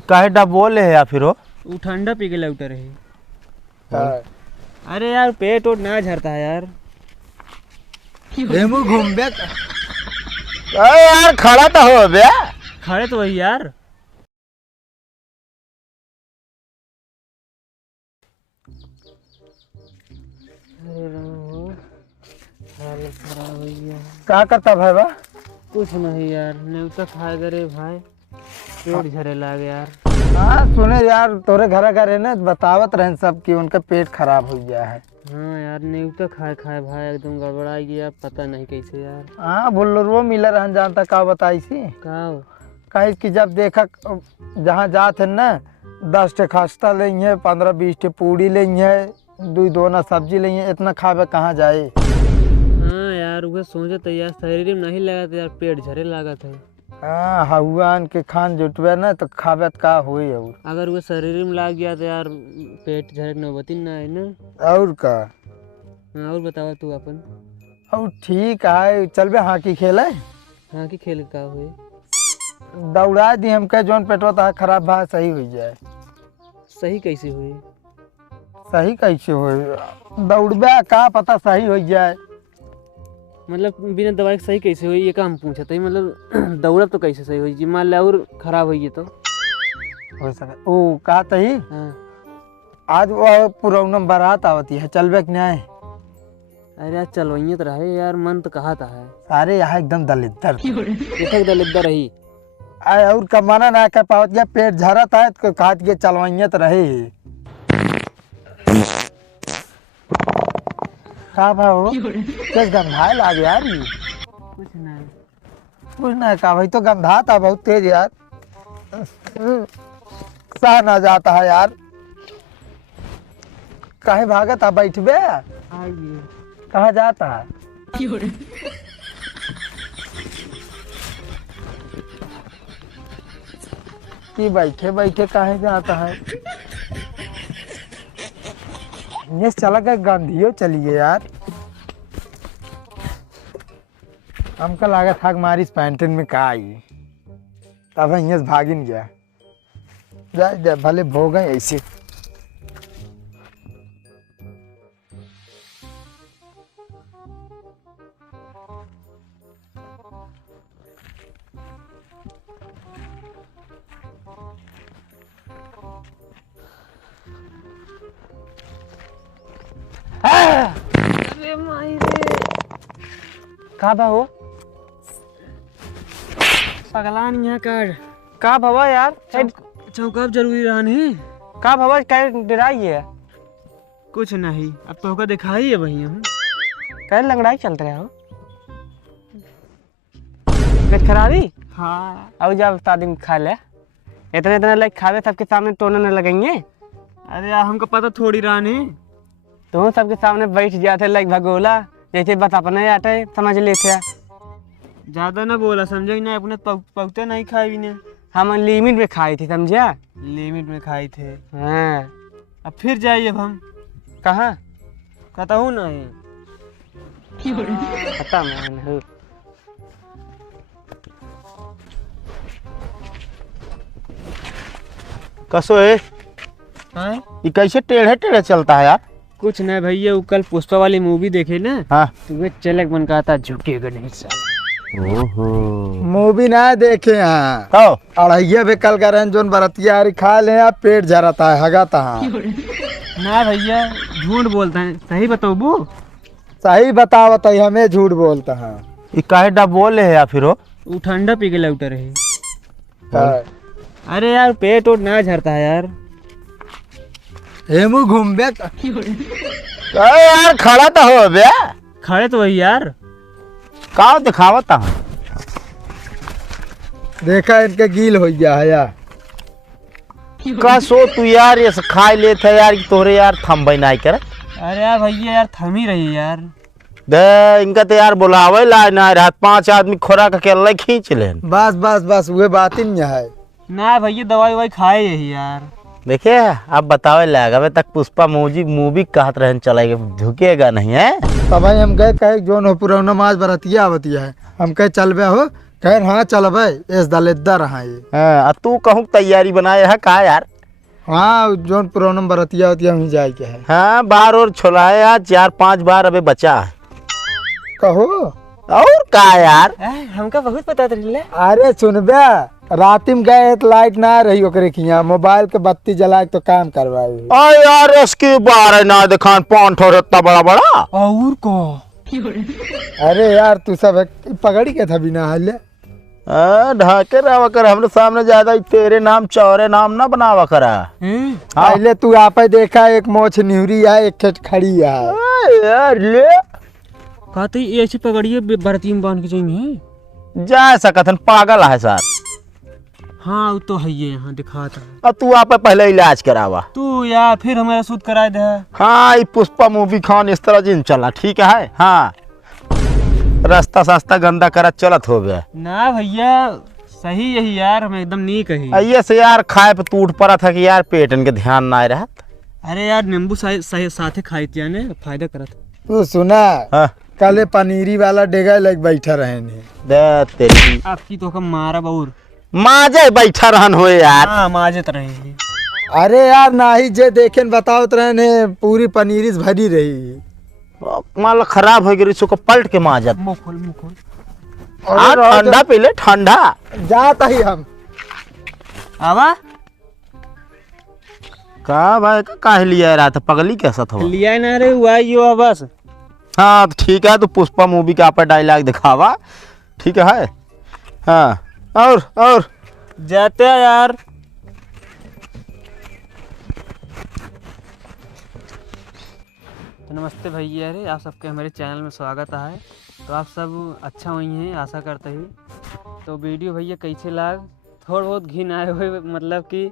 काहे डबोले है या फिर वो ठंडा पी के लौटा रही। अरे यार पेट ओट ना झरता है यार। रेमू घूम बे यार खड़ा तो हो बे। खड़े तो वही यार। क्या करता भाई बा? कुछ नहीं यार, न्यूता खाए करे भाई, पेट झरे लागे यार। हाँ सुने यार, तोरे घर का रहे ना बतावत रहे सब कि उनका पेट खराब हो गया है। हाँ यार न्यूता खाए खाए भाई एकदम गड़बड़ा गया, पता नहीं कैसे यार। हाँ बुल्लुरवो मिला रहन जानता का बताई सी कहीं कि जब देखा जहाँ जाते ना 10 टे खास्ता लेंगे, 15-20 टे पूड़ी लेंगे, 2 सब्जी लेंगे, इतना खावे कहाँ जाए। हाँ यार वो सोचे तो यार शरीर में नहीं लगा था यार, पेट झरे लगा था। हाँ हवान के खान जुटवे ना तो खावे का हुई। और अगर वो शरीर में लग गया तो यार पेट झरे नौबती ना है ना। और का? हाँ और बताओ तू अपन। और ठीक है, चलबे हॉकी खेले। हाँ की खेल का हुए दौड़ा दी हमके, जोन पेटवा था खराब भा सही हो जाए। सही कैसे हुए? सही कैसे हो? दौड़बे का पता सही हो जाए। मतलब बिना दवाई के सही कैसे हुई ये काम पूछा था, मतलब दौड़ब तो कैसे सही हुई जी, मान ला और खराब हुई तो हो सके। ओ कहा तही हाँ। आज वो पुरौनम बारात आवती है, चलबे कि नहीं? अरे यार चलवाइए तो रहे यार, मन तो कहा था है सारे यहाँ एकदम दलिद्दर दलिद्दर रही। आए और कमाना ना कर पावत गया, पेट झरा था तो काट के चलवाइए तो रहे ही। का भाव किस गंधाए लागे यार ये? कुछ नहीं का भाई, तो गंधा था बहुत तेज यार, सह ना जाता है यार। कहीं भागत है? बैठबे आइए। कहाँ जाता है? कि बैठे बैठे कहीं जाता है? ये चला गया गांधीओ चलिए यार। हमका लगा था हमारी पैंटन में का आई, तब यहाँ भागिन गया। जा भले भो गए ऐसे। अरे माई रे का भाव पगलान यहाँ कर का भावा यार? चौकब जरूरी रहनी का भावा क्या डराई है? कुछ नहीं, अब तो होगा दिखाई है वही हम क्या लंगड़ाई चल रहे हो? पेट खराबी? हाँ। अब जब तादिम खा ले, इतने इतने लाइक खावे सबके सामने टोने न लगेंगे। अरे यार हमको पता थोड़ी रहनी। तो सबके सामने बैठ जाते लाइक भगोला, जैसे बस अपने आटे समझ लेते। ज्यादा ना बोला समझे ना, अपने पौते नहीं खाए भी ने। हम लिमिट में खाए थे समझा? लिमिट में खाए थे। हाँ। अब फिर जाइए अब हम कहाँ? कहता हूँ नहीं पता मैं कसो है ये कैसे टेढ़े टेढ़े चलता है यार? कुछ नहीं भैया, वो कल पुष्पा वाली मूवी देखे ना। हाँ। तुम्हें चलक मन कहा था, झुकेगा नहीं साला। ओहो मूवी ना देखे यहाँ तो अढ़ैया भी कल का जोन बरतिया खा ले, पेट झरता है हगाता है। ना भैया झूठ बोलता है, सही बताओ वो। सही बतावत है, हमें झूठ बोलता है। ये काहे डबोले है या फिर वो ठंडा पी के लौटा रही। अरे यार पेट ओट ना झरता है यार। हेमू घूम बे यार खड़ा तो हो बे। खड़े तो वही यार। का दिखावता है? देखा इनके गील हो गया है यार। का सो तू यार ये खाई लेते यार कि तोरे यार थम्बई नहीं करे। अरे यार भैया यार थम ही रही यार। दे इनका तो यार बुलावे ला ना रात 5 आदमी खोरा का अकेला खींच लेन। बस बस बस वो बात ही नहीं है। ना भैया दवाई ववाई खाए यही यार। देखिए आप बतावे लगा अबे तक पुष्पा मूवी कहत रहन चलाएगा, झुकेगा नहीं है। तब हम गए कहे जोन हो पुराना माज बरतिया आवतिया है, हम कहे चल बे हो खैर हाँ चल भाई इस दलेदर हाँ ये हाँ, तू कहूँ तैयारी बनाए है का यार। हाँ जोन प्रोनम बरतिया होती हम जाए के है। हाँ बार और छोलाए यार 4-5 बार अबे बचा है। कहो और का यार। हमका बहुत पता था। अरे सुनबे राती में गए तो लाइट ना रही ओकरे खिया मोबाइल के बत्ती जला के तो काम करवाई। अरे यार इसकी बार ना दिखान पान ठोर इतना बड़ा बड़ा। और को अरे यार तू सब पकड़ी के था बिना हाल ढाके रहा कर हमरे सामने ज्यादा तेरे नाम चौरे नाम ना बनावा करा। पहले तू आप देखा एक मोछ निहुरी है एक खेत खड़ी है। यार ले कहते ऐसी पकड़िए बरती में बांध के चाहिए। जा सकत पागल है सर। हाँ वो तो है ये यहाँ दिखाता है। अब तू आप पहले इलाज करावा। तू यार फिर हमारा सूद करा दे। हाँ ये पुष्पा मूवी खान इस तरह जिन चला ठीक है। हाँ रास्ता सास्ता गंदा करा चलत हो गया ना भैया सही यही यार हम एकदम नहीं कही। ये से यार खाए पे टूट पड़ा था कि यार पेट इनके ध्यान ना रहा। अरे यार नींबू साथे खाई थी ने फायदा करत। तू सुना हाँ। कल पनीरी वाला डेगा लग बैठा रहे ने दे तेरी आपकी तो कम मारा बउर माजे बैठा रहन हो यार। हाँ माजत रहे। अरे यार ना ही जे देखे बताओ रहे ने पूरी पनीरी से भरी रही। माल खराब हो गई इसको पलट के माजत। मुंह खोल ठंडा पी ले ठंडा। जाता ही हम आवा का भाई काहे लिया रहा था पगली कैसा था लिया ना रे हुआ यो बस। हाँ तो ठीक है तो पुष्पा मूवी का आप डायलॉग दिखावा ठीक है। हाँ और जाते हैं यार। तो नमस्ते भैया अरे आप सबके हमारे चैनल में स्वागत है। तो आप सब अच्छा हुई हैं आशा करते ही। तो वीडियो भैया कैसे लाग थोड़ा बहुत घिन आए हुए मतलब कि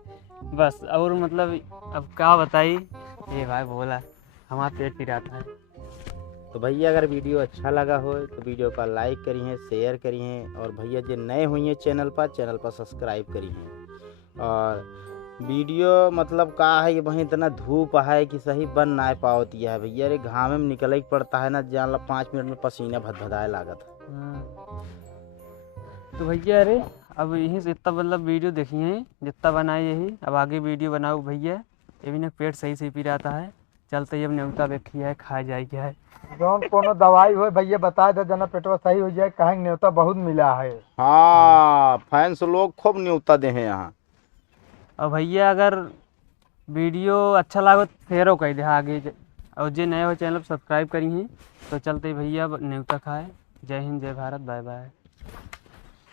बस और मतलब अब क्या बताई ये भाई बोला हमारा पेट पिराता है। तो भैया अगर वीडियो अच्छा लगा हो तो वीडियो का लाइक करिए शेयर करिए और भैया जो नए हुई हैं चैनल पर सब्सक्राइब करिए। और वीडियो मतलब का है ये वहीं इतना धूप है कि सही बन ना पाती है भैया। अरे घाम में निकल पड़ता है ना जान ला 5 मिनट में पसीना भदभदाए लागत। तो भैया अरे अब यहीं से इतना मतलब वीडियो देखिए जितना बनाए यही अब आगे वीडियो बनाओ भैया। ये भी ना पेट सही से पी रहता है चलते ही अब न्योता देखिए है खा जाए क्या है। जौन कोनो दवाई हो भैया बता दे जना पेटवा सही हो जाए कहेंगे न्योता बहुत मिला है। हाँ फैंस लोग खूब न्योता दे हैं यहाँ। और भैया अगर वीडियो अच्छा लगे तो फेरो कह दे आगे और जो नए हो चैनल सब्सक्राइब करी हैं तो चलते भैया न्योता खाए। जय हिंद जय भारत बाय बाय।